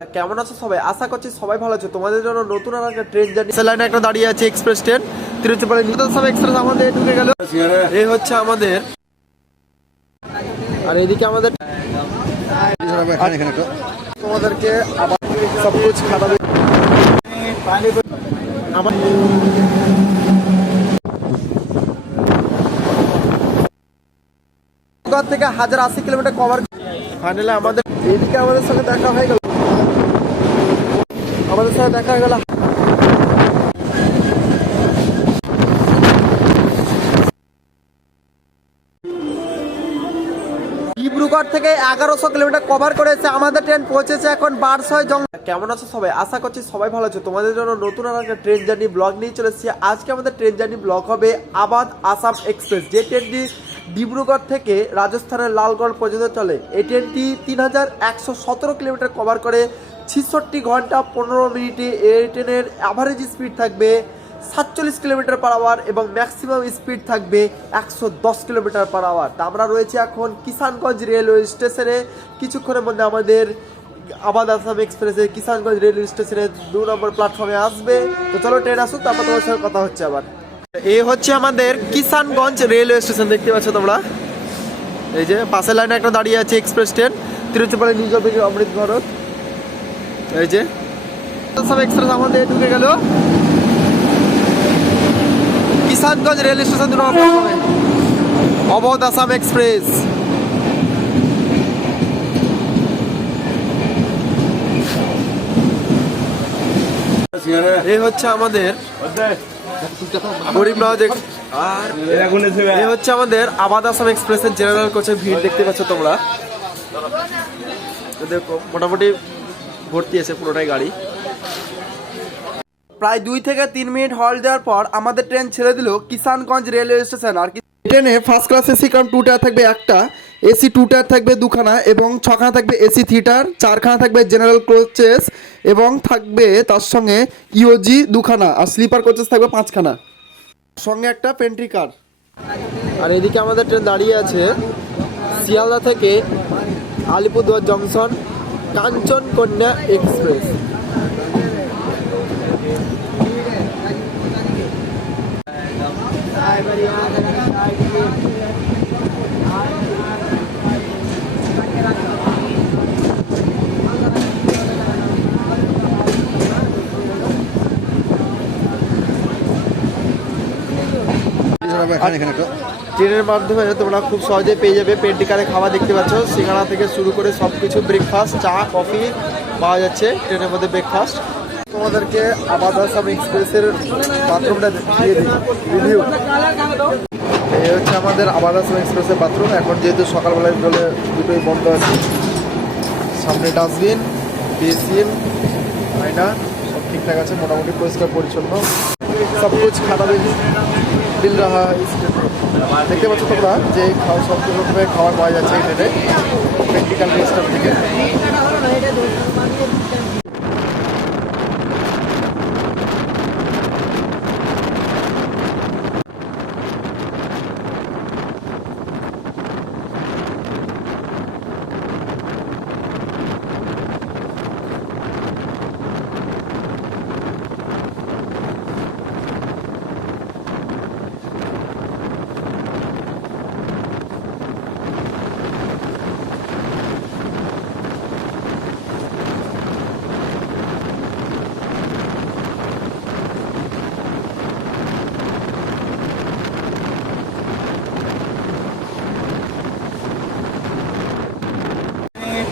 কেমন আছো সবাই? আশা করছি সবাই ভালো আছো। তোমাদের জন্য নতুন আর একটা ট্রেন জার্নি লাইনে একটা দাঁড়িয়ে আছে এক্সপ্রেস ট্রেন তিরুচিরাপল্লী নতুন সব এক্সপ্রেস আমাদের ঢুকে গেল। এই হচ্ছে আমাদের, আর এদিকে আমাদের তোমাদেরকে আবার সব কিছু খাটাবে। আমার থেকে 1080 কিলোমিটার কভার ফাইনালি আমাদের এইদিকে আমাদের সঙ্গে দেখা হয়ে গেল। আমাদের সাথে দেখা হয়ে গেল ডিব্রুগড় থেকে 1100 কিলোমিটার কভার করেছে আমাদের ট্রেন। পৌঁছেছে এখন বারসয় জঙ্গল। কেমন আছো সবাই? আশা করছি সবাই ভালো আছো। তোমাদের জন্য নতুন আর একটা ট্রেন জার্নি ব্লগ নিয়ে চলে এসেছি। আজকে আমাদের ট্রেন জার্নি ব্লগ হবে আবাদ আসাম এক্সপ্রেস, যে ট্রেনটি ডিব্রুগড় থেকে রাজস্থানের লালগড় পর্যন্ত চলে। এই ট্রেনটি 3117 কিলোমিটার কভার করে 66 ঘন্টা 15 মিনিটে। এই ট্রেনের অ্যাভারেজ স্পিড থাকবে 47 কিলোমিটার পার আওয়ার এবং ম্যাক্সিমাম স্পিড থাকবে 110 কিলোমিটার পার আওয়ার। তা আমরা রয়েছি এখন কিষানগঞ্জ রেলওয়ে স্টেশনে। কিছুক্ষণের মধ্যে আমাদের আবাদ আসাম এক্সপ্রেসের কিষানগঞ্জ রেলওয়ে স্টেশনে 2 নম্বর প্ল্যাটফর্মে আসবে। তো চলো ট্রেন আসুক, তারপর তোমার সঙ্গে কথা হচ্ছে আবার। এই হচ্ছে আমাদের কিষানগঞ্জ রেলওয়ে স্টেশন, দেখতে পাচ্ছ তোমরা। এই যে পাশের লাইনে একটা দাঁড়িয়ে আছে express train Tiruchirappalli new Jalpaiguri Amrit Bharat. এই যে সব এক্সপ্রেস আমাদের ঢুকে গেল কিষানগঞ্জ রেল স্টেশন 2 নম্বর প্ল্যাটফর্মে। অবধ আসাম এক্সপ্রেস। এই হচ্ছে আমাদের গরিব নওয়াজ আর এই হচ্ছে আমাদের আবাদ আসাম এক্সপ্রেসের জেনারেল কোচের ভিড়, দেখতে পাচ্ছ তোমরা। দেখো মোটামুটি ভর্তি আছে পুরোটাই গাড়ি। প্রায় 2 থেকে 3 মিনিট হল্ট দেওয়ার পর আমাদের ট্রেন ছেড়ে দিল কিষানগঞ্জ রেলওয়ে স্টেশন। আর ট্রেনে first class AC cum 2 tier থাকবে একটা, এসি 2 টায়ার থাকবে 2খানা এবং 6খানা থাকবে এসি 3 টায়ার, 4খানা থাকবে জেনারেল কোচেস এবং থাকবে তার সঙ্গে ইওজি 2খানা, আর স্লিপার কোচেস থাকবে 5খানা, সঙ্গে একটা পেন্ট্রি কার। আর এদিকে আমাদের ট্রেন দাঁড়িয়ে আছে শিয়ালদা থেকে আলিপুরদুয়ার জংশন কাঞ্চনকন্যা এক্সপ্রেস। ট্রেনের মাধ্যমে তোমরা খুব সহজেই পেয়ে যাবে পেন্টিকারে খাবার, দেখতে পাচ্ছ সিঙ্গাড়া থেকে শুরু করে সব কিছু, ব্রেকফাস্ট, চা কফি পাওয়া যাচ্ছে ট্রেনের মধ্যে ব্রেকফাস্ট। তোমাদেরকে আবাদ আসাম এক্সপ্রেসের বাথরুমটা দিয়ে দিই রিভিউ। এই হচ্ছে আমাদের আবাদ আসাম এক্সপ্রেসের বাথরুম। এখন যেহেতু সকালবেলায় বলে দুটোই বন্ধ আছে। সামনে ডাস্টবিন, বেসিন, আয়না সব ঠিকঠাক আছে, মোটামুটি পরিষ্কার পরিচ্ছন্ন। সব কিছু খাতা দিল রাহা দেখতে পাচ্ছ তোমরা যে সব রকমের খাবার পাওয়া যাচ্ছে এই ট্রেনে প্র্যাকটিক্যাল রেস্টুরেন্ট থেকে।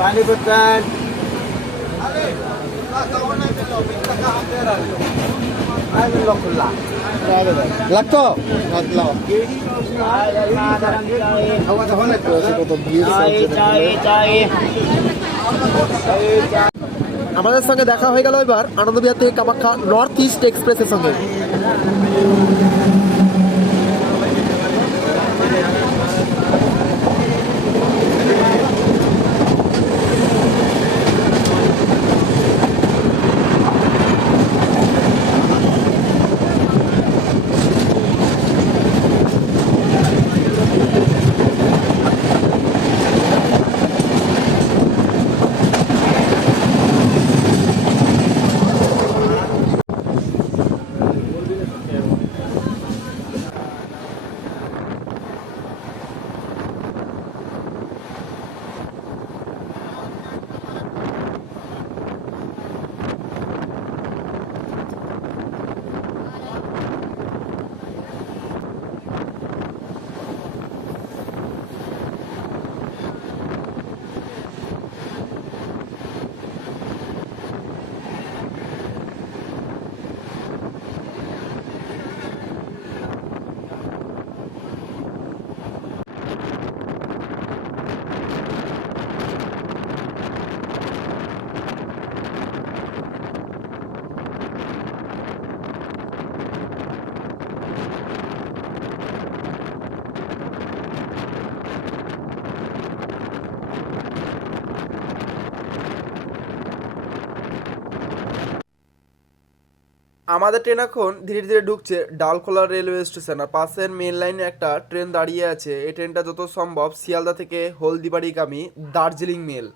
पानी बोतल লাগতো আমাদের সঙ্গে দেখা হয়ে গেল এবার আনন্দবিহার থেকে কামাখ্যা নর্থ ইস্ট এক্সপ্রেসের সঙ্গে। আমাদের ট্রেন এখন ধীরে ধীরে ঢুকছে ডালখোলা রেলওয়ে স্টেশন, আর পাশের মেন লাইনে একটা ট্রেন দাঁড়িয়ে আছে। এই ট্রেনটা যত সম্ভব শিয়ালদা থেকে হলদিবাড়িগামী দার্জিলিং মেল।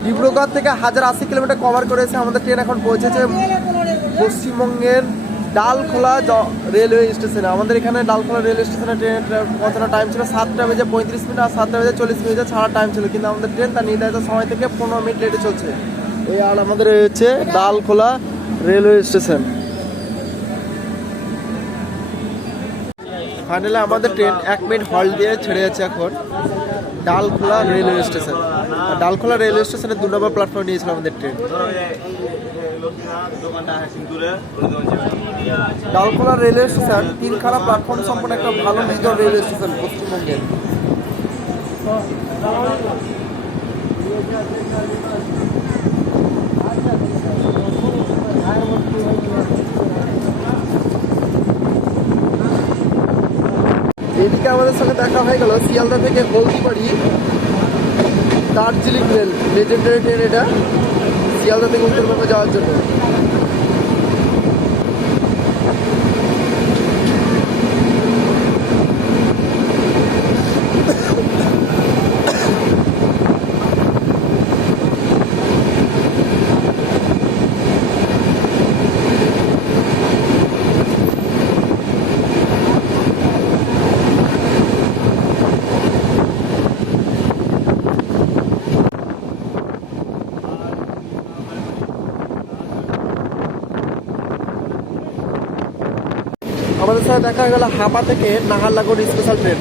ডিব্রুগড় থেকে 1080 কিলোমিটার কভার করেছে আমাদের ট্রেন। এখন পৌঁছেছে পশ্চিমবঙ্গের ডালখোলা রেলওয়ে স্টেশনে। আমাদের এখানে ডালখোলা রেলওয়ে স্টেশনে ট্রেনের পৌঁছানোর টাইম ছিল 7:35 আর 7:40 ছাড়ার টাইম ছিল, কিন্তু আমাদের ট্রেন তার নির্ধারিত সময় থেকে 15 মিনিট লেটে চলছে। এই আর আমাদের হচ্ছে ডালখোলা রেলওয়ে স্টেশন। ফাইনালি আমাদের ট্রেন 1 মিনিট হল্ট দিয়ে ছেড়ে যাচ্ছে এখন Dalkhola railway station. Dalkhola railway স্টেশনে 2 নম্বর প্ল্যাটফর্ম নিয়েছিল আমাদের ট্রেন। ডালখোলা রেলওয়ে স্টেশন 3খানা প্ল্যাটফর্ম সম্পন্ন একটা ভালো মেজর রেলওয়ে স্টেশন পশ্চিমবঙ্গের। এদিকে আমাদের সঙ্গে দেখা হয়ে গেল শিয়ালদা থেকে Haldibari Darjeeling rail, legendary train এটা, শিয়ালদা থেকে উত্তরবঙ্গে যাওয়ার জন্য। আমাদের সাথে দেখা গেল হাপা থেকে নাহারলাগুন স্পেশাল ট্রেন।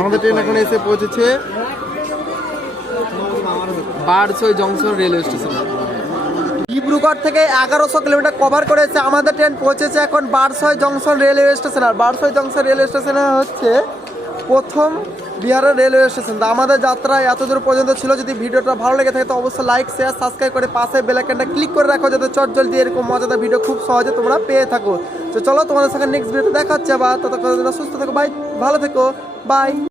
আমাদের ট্রেন এখন এসে পৌঁছেছে Barsoi junction railway station. Dibrugarh থেকে 1100 কিলোমিটার কভার করেছে আমাদের ট্রেন। পৌঁছেছে এখন বারসই জংশন রেলওয়ে স্টেশন। আর বারসই জংশন রেলওয়ে স্টেশনে হচ্ছে প্রথম বিহারের রেলওয়ে স্টেশন। তো আমাদের যাত্রা এতদূর পর্যন্ত ছিল। যদি ভিডিওটা ভালো লেগে থাকে তো অবশ্যই লাইক শেয়ার সাবস্ক্রাইব করে পাশে বেল আইকনটা ক্লিক করে রাখো, যাতে চটজলদি এরকম মজাদার ভিডিও খুব সহজে তোমরা পেয়ে থাকো। তো চলো তোমাদের সঙ্গে নেক্সট ভিডিওতে দেখা হচ্ছে। বা ততক্ষণ সুস্থ থাকো, বাই, ভালো থেকো, বাই।